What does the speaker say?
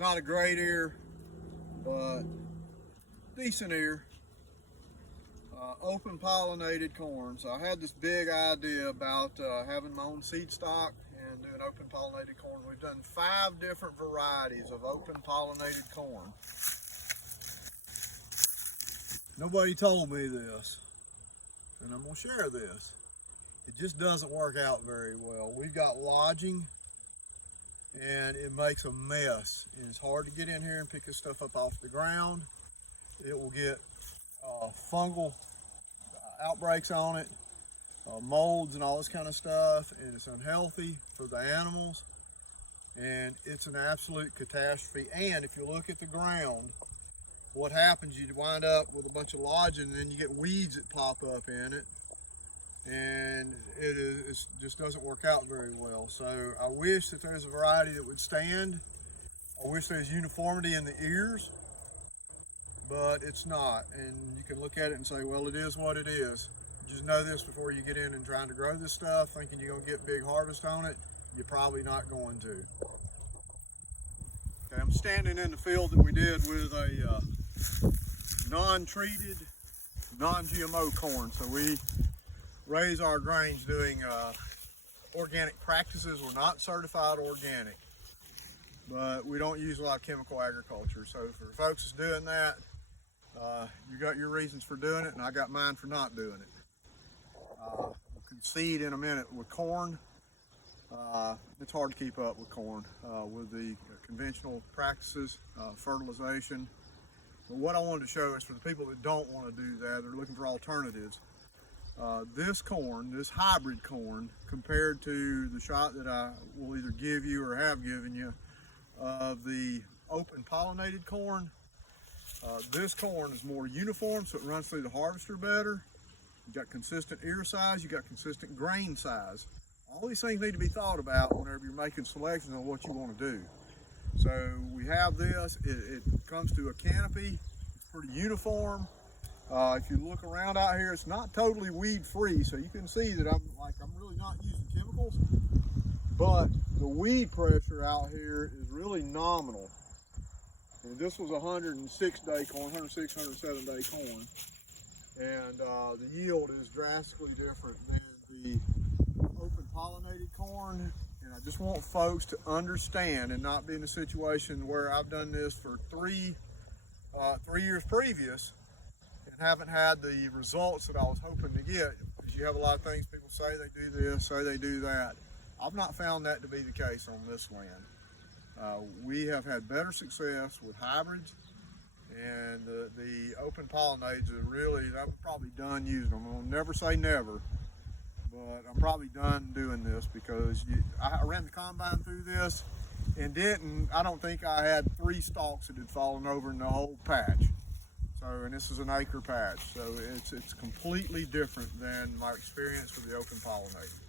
Not a great ear, but decent ear. Open pollinated corn. So I had this big idea about having my own seed stock and doing open pollinated corn. We've done 5 different varieties of open pollinated corn. Nobody told me this, and I'm gonna share this. It just doesn't work out very well. We've got lodging and it makes a mess, and it's hard to get in here and pick this stuff up off the ground. It will get fungal outbreaks on it, molds and all this kind of stuff, and it's unhealthy for the animals, and it's an absolute catastrophe. And if you look at the ground, what happens, you wind up with a bunch of lodging, and then you get weeds that pop up in it, and it just doesn't work out very well. So I wish that there's a variety that would stand. I wish there's uniformity in the ears, but it's not. And you can look at it and say, well, it is what it is. Just know this before you get in and trying to grow this stuff, thinking you're gonna get big harvest on it. You're probably not going to. Okay, I'm standing in the field that we did with a non-treated, non-GMO corn. So we raise our grains doing organic practices. We're not certified organic, but we don't use a lot of chemical agriculture. So for folks that's doing that, you got your reasons for doing it, and I got mine for not doing it. We'll concede in a minute with corn. It's hard to keep up with corn with the conventional practices, fertilization. But what I wanted to show is for the people that don't want to do that, they're looking for alternatives. This corn, this hybrid corn, compared to the shot that I will either give you or have given you of the open pollinated corn, this corn is more uniform, so it runs through the harvester better. You got consistent ear size, you got consistent grain size. All these things need to be thought about whenever you're making selections on what you want to do. So we have this, it comes to a canopy, it's pretty uniform. If you look around out here, it's not totally weed free, so you can see that I'm really not using chemicals, but the weed pressure out here is really nominal. And this was 106-day corn, 106, 107-day corn, and the yield is drastically different than the open pollinated corn. And I just want folks to understand and not be in a situation where I've done this for three years previous and haven't had the results that I was hoping to get. Because you have a lot of things, people say they do this, say they do that. I've not found that to be the case on this land. We have had better success with hybrids, and the open pollinators are really, I'm probably done using them. I'll never say never, but I'm probably done doing this because I ran the combine through this and I don't think I had 3 stalks that had fallen over in the whole patch. So, and this is an acre patch, so it's completely different than my experience with the open pollinator.